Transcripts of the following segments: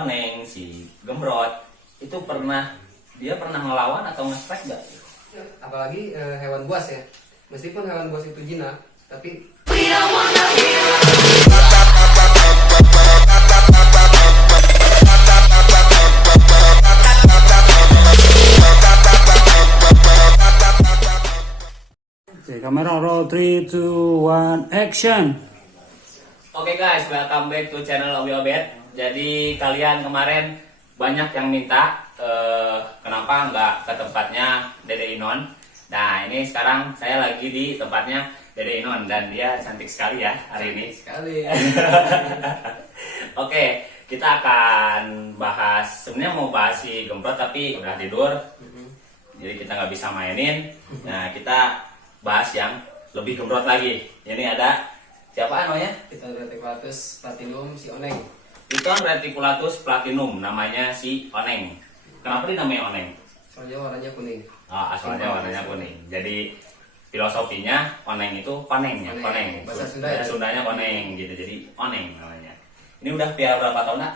Oneng, si Gembrot itu dia pernah ngelawan atau nge-strike gak? Apalagi hewan buas ya. Meskipun hewan buas itu jinak, tapi Oke, kamera roll 3, 2, 1, action. Oke guys, welcome back to channel Obi Obet. Jadi kalian kemarin banyak yang minta kenapa nggak ke tempatnya Dede Inon. Nah ini sekarang saya lagi di tempatnya Dede Inon dan dia cantik sekali ya hari ini. sekali. Oke, kita akan bahas, sebenarnya mau bahas si Gembrot tapi udah tidur, jadi kita nggak bisa mainin. Nah kita bahas yang lebih Gembrot lagi. Ini ada siapa namanya? Piton reticulatus platinum si Oneng. Piton reticulatus platinum, namanya si Oneng. Kenapa dinamanya Oneng? Soalnya warnanya kuning. Oh, asalnya warnanya kuning. Jadi filosofinya Oneng itu koneng ya, Koneng. koneng. Bahasa Sunda ya? Sundanya koneng gitu. Jadi Oneng namanya. Ini udah piara berapa tahun, Nak?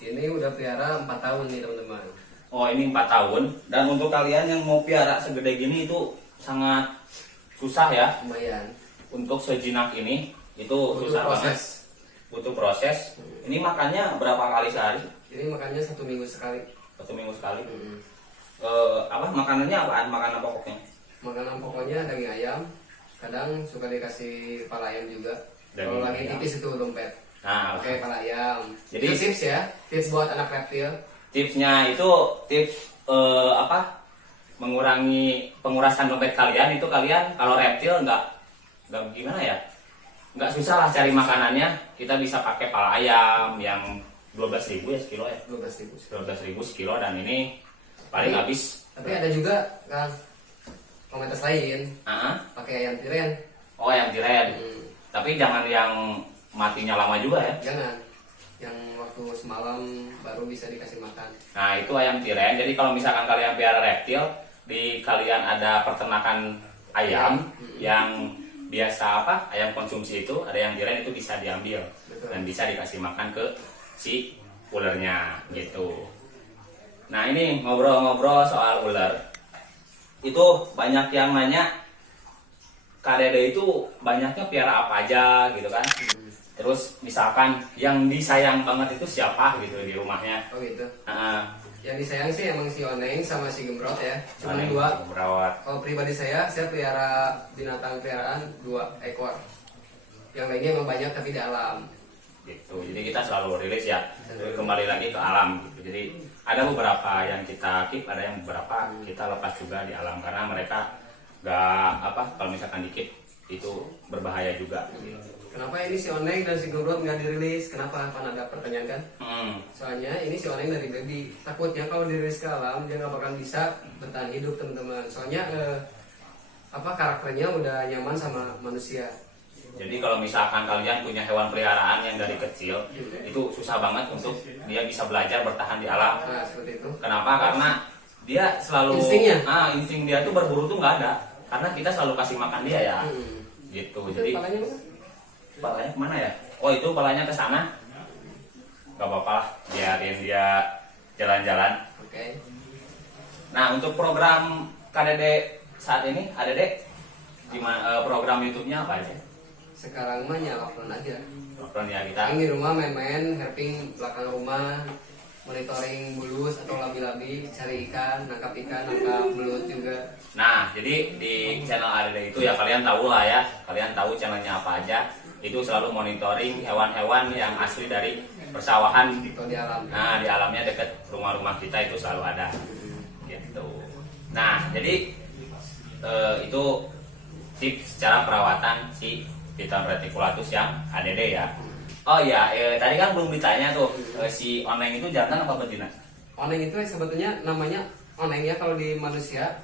Ini udah pelihara 4 tahun nih teman-teman. Oh, ini 4 tahun. Dan untuk kalian yang mau piara segede gini itu sangat susah ya. Lumayan. Untuk sejinak ini itu Butuh susah proses. banget. Butuh proses. Ini makannya berapa kali sehari? Ini makannya 1 minggu sekali. 1 minggu sekali. Mm-mm. Apa makanannya apaan? Makanan pokoknya? Makanan pokoknya daging ayam. Kadang suka dikasih kepala ayam juga. Daging Kalau lagi ayam. tipis itu dompet. Nah, Oke, kepala ayam. Jadi- Itu tips ya. Tips buat anak reptil. tipsnya itu tips apa? Mengurangi pengurasan dompet kalian itu kalian kalau reptil nggak gimana ya? Nggak susah lah cari makanannya. Kita bisa pakai pala ayam yang 12.000 ya sekilo ya. 12.000. 12.000 sekilo dan ini paling habis. Tapi ada juga kan komunitas lain pakai ayam tiren. Oh, yang tiren. Tapi jangan yang matinya lama juga ya. Jangan. Yang waktu semalam baru bisa dikasih makan. Nah, itu ayam tiren. Jadi kalau misalkan kalian piara reptil, di kalian ada peternakan ayam yang biasa apa? Ayam konsumsi itu, ada yang tiren itu bisa diambil. Betul. Dan bisa dikasih makan ke si ulernya gitu. Nah, ini ngobrol-ngobrol soal ular. Itu banyak yang nanya, Kak Dede itu banyaknya piara apa aja gitu kan? Terus misalkan yang disayang banget itu siapa gitu di rumahnya. Oh gitu. Nah, Yang disayang sih emang si Oneng sama si Gembrot ya. Cuma paling 2. merawat. Kalau pribadi saya pelihara binatang peliharaan 2 ekor. Yang lainnya emang banyak tapi di alam. Gitu. Jadi kita selalu rilis ya, kembali lagi ke alam gitu. Jadi ada beberapa yang kita keep, ada yang beberapa kita lepas juga di alam karena mereka nggak apa, kalau misalkan di keep itu berbahaya juga. Kenapa ini si Oneng dan si Gembrot nggak dirilis? Kenapa? Kan ada pertanyaan kan? Soalnya ini si Oneng dari baby. Takutnya kalau dirilis ke alam dia nggak bakal bisa bertahan hidup teman-teman. Soalnya karakternya udah nyaman sama manusia. Jadi kalau misalkan kalian punya hewan peliharaan yang dari kecil itu susah banget untuk dia bisa belajar bertahan di alam. Nah seperti itu. Kenapa? Karena dia selalu Instingnya? insting dia tuh berburu tuh nggak ada. Karena kita selalu kasih makan dia ya. Gitu. Itu Jadi kepalanya mana? palanya kemana ya? Oh itu palanya ke sana. Gak apa-apa lah, biarin dia jalan-jalan. Oke. Nah untuk program KDD saat ini, Dede gimana program YouTube-nya apa aja? Sekarang mah lockdown aja. Program ya kita. Sekarang di rumah main-main, herping belakang rumah, monitoring bulus atau labi-labi, cari ikan, nangkap belut juga. Nah jadi di channel Dede itu ya kalian tahu lah ya, kalian tahu channelnya apa aja. Itu selalu monitoring hewan-hewan yang asli dari persawahan. Atau di alam. Nah di alamnya deket rumah-rumah kita itu selalu ada. Gitu. Nah jadi itu tips cara perawatan si Piton reticulatus yang ADD ya. Oh iya, tadi kan belum ditanya tuh si Oneng itu jantan apa betina? Oneng itu sebetulnya namanya oneng ya kalau di manusia.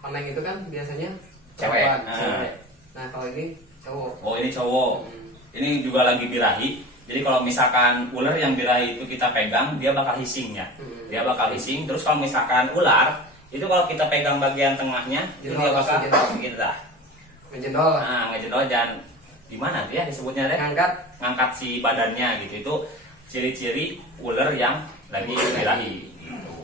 Oneng itu kan biasanya Cewek. perempuan, cewek. Nah kalau ini cowok. Oh ini cowok. Ini juga lagi birahi. Jadi kalau misalkan ular yang birahi itu kita pegang, dia bakal hissing ya. Dia bakal hissing. Terus kalau misalkan ular, itu kalau kita pegang bagian tengahnya, itu dia bakal gitu dah. Ngejendol. Nah ngejendol dan gimana dia disebutnya deh? Ngangkat. Ngangkat si badannya gitu. Itu ciri-ciri ular yang lagi birahi gitu.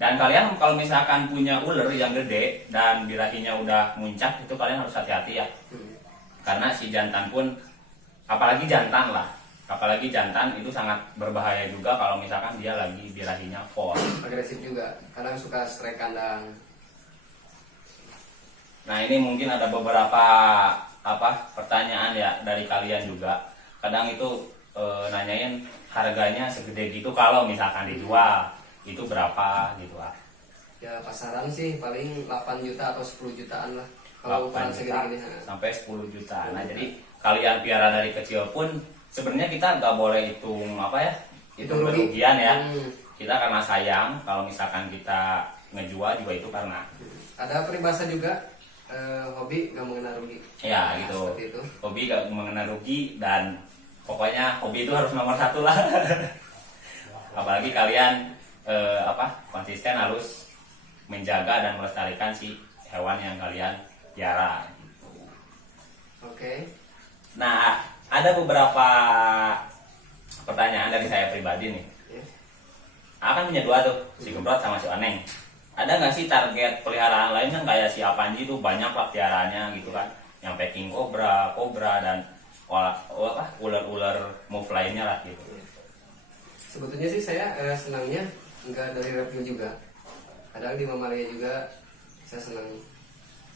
Dan kalian kalau misalkan punya ular yang gede dan birahinya udah muncak, itu kalian harus hati-hati ya. Karena si jantan pun, apalagi jantan itu sangat berbahaya juga kalau misalkan dia lagi birahinya full. Agresif juga, kadang suka strike kandang. Nah ini mungkin ada beberapa pertanyaan ya dari kalian juga. Kadang itu nanyain harganya segede gitu kalau misalkan dijual itu berapa gitu lah. Ya pasaran sih paling 8 juta atau 10 jutaan lah. Kalau ukuran segini-gini. Sampai 10 juta. Nah jadi kalian piara dari kecil pun sebenarnya kita nggak boleh hitung hitung kerugian ya. Kita karena sayang kalau misalkan kita ngejual juga itu karena ada peribahasa juga, hobi nggak mengenal rugi. Ya Nah, gitu. seperti itu. Hobi nggak mengenal rugi dan pokoknya hobi itu harus nomor 1 lah. Apalagi kalian konsisten harus menjaga dan melestarikan si hewan yang kalian piara gitu. Oke. Nah, ada beberapa pertanyaan dari saya pribadi nih. Ya. Akan punya 2 tuh, si Gembrot sama si Oneng. Ada nggak sih target peliharaan lain kan kayak si Apanji tuh banyak lah peliharaannya gitu kan, yang packing cobra dan ular-ular move lainnya lah gitu. Sebetulnya sih saya senangnya nggak dari reptil juga. Kadang di mamalia juga saya senang.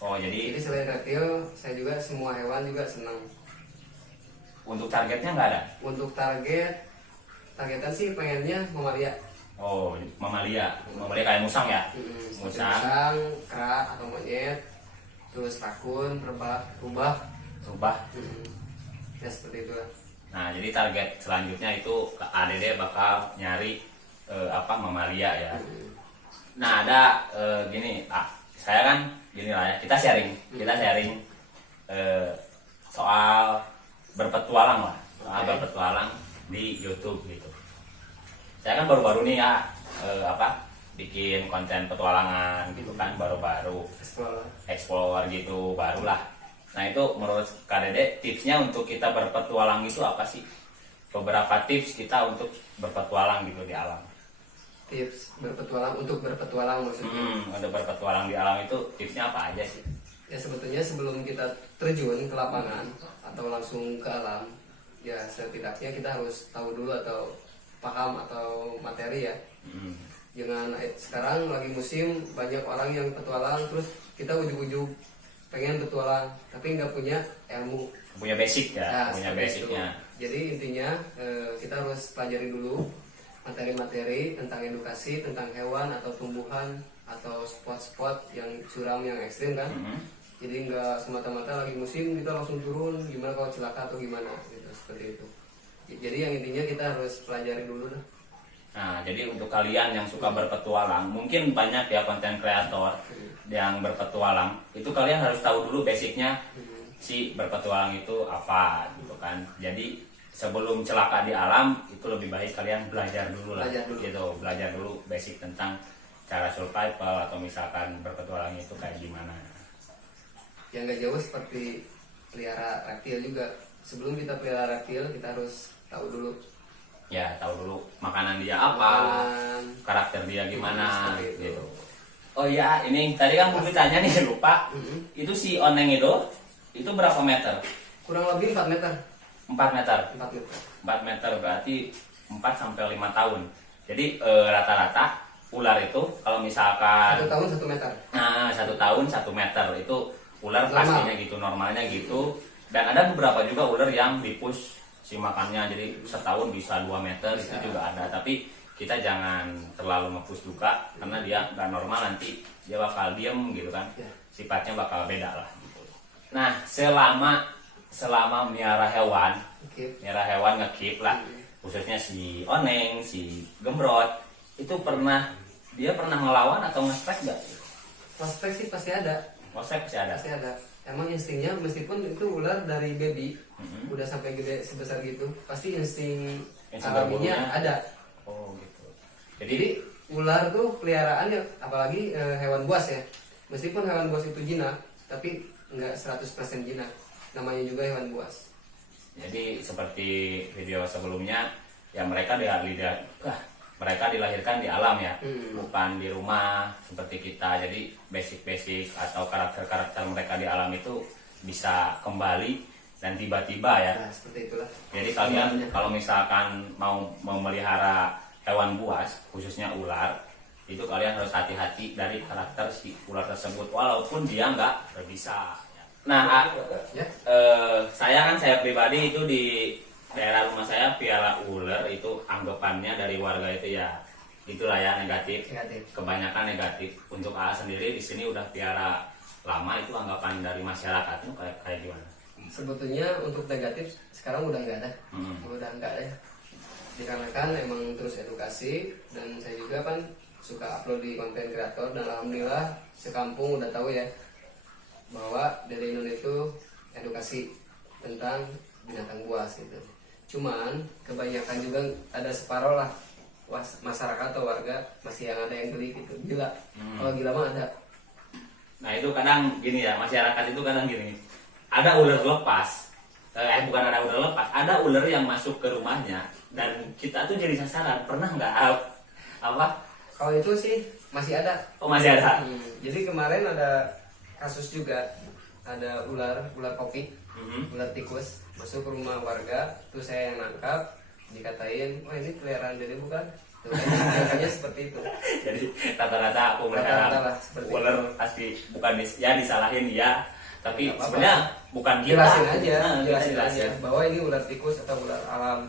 Oh Jadi jadi selain reptil, saya juga semua hewan juga senang. untuk targetnya nggak ada? Untuk targetan sih pengennya mamalia. Oh mamalia kayak musang ya? Seperti Musang. musang, kera atau monyet, terus rakun, rubah. Ya seperti itu lah. Nah jadi target selanjutnya itu ADD bakal nyari mamalia ya. Nah ada gini, saya kan gini lah ya, kita sharing soal berpetualang berpetualang di YouTube gitu. Saya kan baru-baru nih ya bikin konten petualangan gitu kan, baru-baru explore gitu barulah. Nah itu menurut Kak Dede tipsnya untuk kita berpetualang itu apa sih? Beberapa tips kita untuk berpetualang gitu di alam. Tips untuk berpetualang maksudnya. Untuk berpetualang di alam itu tipsnya apa aja sih? Ya sebetulnya sebelum kita terjun ke lapangan atau langsung ke alam, ya setidaknya kita harus tahu dulu atau paham atau materi ya. Jangan sekarang lagi musim banyak orang yang petualang terus kita ujug-ujug pengen petualang tapi nggak punya ilmu, Punya basic ya, nah, punya seperti basicnya. itu. Jadi intinya kita harus pelajari dulu materi-materi tentang edukasi tentang hewan atau tumbuhan atau spot-spot yang curam yang ekstrim kan. Jadi nggak semata-mata lagi musim kita langsung turun, gimana kalau celaka atau gimana gitu, seperti itu. Jadi yang intinya kita harus pelajari dulu lah. Nah, jadi untuk kalian yang suka berpetualang, mungkin banyak ya konten kreator yang berpetualang. Itu kalian harus tahu dulu basicnya si berpetualang itu apa gitu kan. Jadi sebelum celaka di alam itu lebih baik kalian belajar dulu lah. Belajar dulu basic tentang cara survival atau misalkan berpetualang itu kayak gimana. Yang nggak jauh seperti pelihara reptil juga. Sebelum kita pelihara reptil kita harus tahu dulu. Ya, tahu dulu makanan dia apa, karakter dia gimana gitu. Oh iya, ini tadi kan Bumi tanya nih lupa. Itu si Oneng itu berapa meter? Kurang lebih 4 meter. 4 meter. 4 meter. 4 meter berarti 4 sampai 5 tahun. Jadi rata-rata ular itu kalau misalkan 1 tahun 1 meter. Nah, 1 tahun 1 meter itu ular pastinya gitu, normalnya gitu. Dan ada beberapa juga ular yang dipush si makannya, jadi setahun bisa 2 meter itu juga ada. Tapi kita jangan terlalu nge-push juga karena dia nggak normal, nanti dia bakal diem gitu kan, sifatnya bakal beda lah gitu. Nah selama miara hewan nge-keep lah, khususnya si Oneng, si Gembrot itu dia pernah ngelawan atau nge-strike nggak? Prospek sih pasti ada. Pasti ada. Emang instingnya meskipun itu ular dari baby udah sampai gede sebesar gitu, pasti insting alaminya ada. Oh gitu. Jadi ular tuh peliharaan ya, apalagi hewan buas ya. Meskipun hewan buas itu jinak, tapi nggak 100% jinak. Namanya juga hewan buas. Jadi seperti video sebelumnya, ya mereka mereka dilahirkan di alam ya, bukan di rumah seperti kita. Jadi basic-basic atau karakter-karakter mereka di alam itu bisa kembali dan tiba-tiba ya. Nah, seperti itulah. Jadi kalian kalau misalkan mau memelihara hewan buas, khususnya ular, itu kalian harus hati-hati dari karakter si ular tersebut, walaupun dia nggak berbisa. Nah, Ya. saya pribadi itu di daerah rumah saya piara ular itu anggapannya dari warga itu ya itulah ya negatif. Kebanyakan negatif. Untuk AA sendiri di sini udah piara lama, itu anggapan dari masyarakat itu kayak gimana? Sebetulnya untuk negatif sekarang udah nggak ada, udah nggak ada ya. Dikarenakan emang terus edukasi, dan saya juga kan suka upload di konten kreator, dan alhamdulillah sekampung udah tahu ya bahwa dari Indonesia itu edukasi tentang binatang buas gitu. Cuman kebanyakan juga ada separuh lah masyarakat atau warga masih yang ada yang geli gitu, gila. Kalau gila mah ada. Nah itu kadang gini ya, masyarakat itu kadang gini, ada ular lepas, bukan ada ular lepas, ada ular yang masuk ke rumahnya dan kita tuh jadi sasaran. Pernah nggak apa? Kalau itu sih masih ada. Oh masih ada. Jadi kemarin ada kasus juga, ada ular kopi, ular tikus masuk ke rumah warga, tuh saya yang nangkap, dikatain, wah ini peliharaan jadi bukan? Tuh, kayaknya seperti itu. Jadi rata-rata pemelihara ular pasti bukan ya disalahin ya, tapi sebenarnya bukan kita. Jelasin aja bahwa ini ular tikus atau ular alam.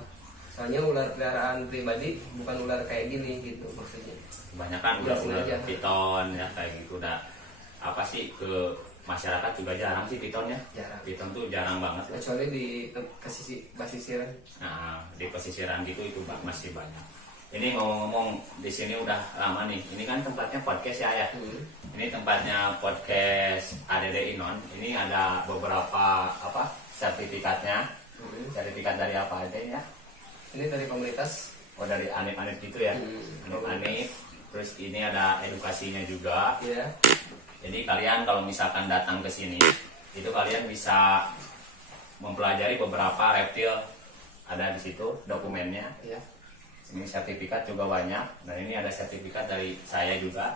Soalnya ular peliharaan pribadi bukan ular kayak gini gitu maksudnya. Kebanyakan ular piton ya kayak gitu udah apa sih, ke masyarakat juga jarang sih pitonnya. Piton tuh jarang banget. Kecuali di pesisiran. Nah, di pesisiran gitu itu masih banyak. Ini ngomong-ngomong di sini udah lama nih. Ini kan tempatnya podcast ya. Ini tempatnya podcast ADD Inon. Ini ada beberapa sertifikatnya. Sertifikat dari apa aja ya? Ini dari komunitas. Oh dari Anip-Anip gitu ya. Anip-Anip. Terus ini ada edukasinya juga. Iya. Jadi kalian kalau misalkan datang ke sini, itu kalian bisa mempelajari beberapa reptil, ada di situ dokumennya. Iya. Ini sertifikat juga banyak, dan ini ada sertifikat dari saya juga,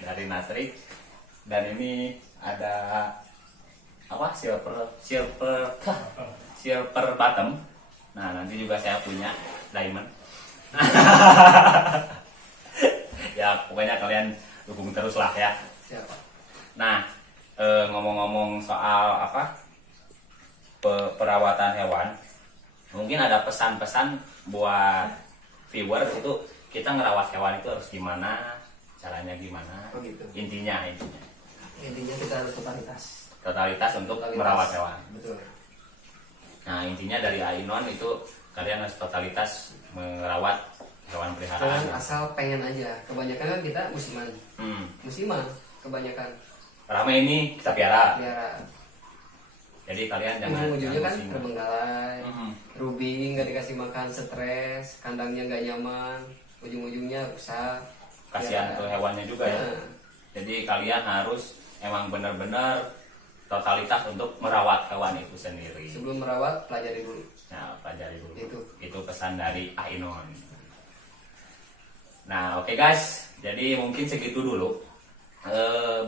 dari Natrik. Dan ini ada apa? Silver bottom. Nah nanti juga saya punya diamond. Ya pokoknya kalian dukung terus lah ya. Siapa? Nah, ngomong-ngomong soal perawatan hewan, mungkin ada pesan-pesan buat viewer itu, kita ngerawat hewan itu harus gimana, caranya gimana, gitu. Intinya Kita harus totalitas untuk merawat hewan. Betul. Nah intinya dari Ainon itu kalian harus totalitas merawat hewan peliharaan. Jangan asal pengen aja. Kebanyakan kan kita musiman kebanyakan. Ramai ini kita piara. Jadi kalian jangan ujung-ujungnya kan terbengkalai, ruby nggak dikasih makan, stres, kandangnya nggak nyaman, ujung-ujungnya rusak. Kasihan ke hewannya juga ya. Jadi kalian harus emang benar-benar totalitas untuk merawat hewan itu sendiri. Sebelum merawat pelajari dulu. Nah, pelajari dulu. Itu pesan dari Ainon. Nah, oke guys. Jadi mungkin segitu dulu.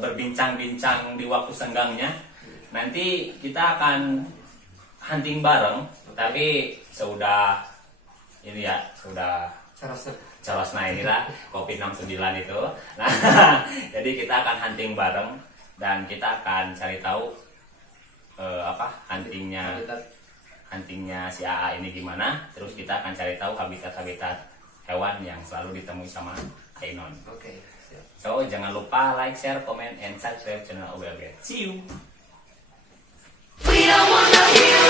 Berbincang-bincang di waktu senggangnya. Nanti kita akan hunting bareng, tapi sudah Corosna inilah COVID-69 itu. Nah, jadi kita akan hunting bareng dan kita akan cari tahu huntingnya si AA ini gimana. Terus kita akan cari tahu habitat-habitat hewan yang selalu ditemui sama Ainon. Oke. So jangan lupa like, share, comment, and subscribe channel OBLG. See you. We don't wanna hear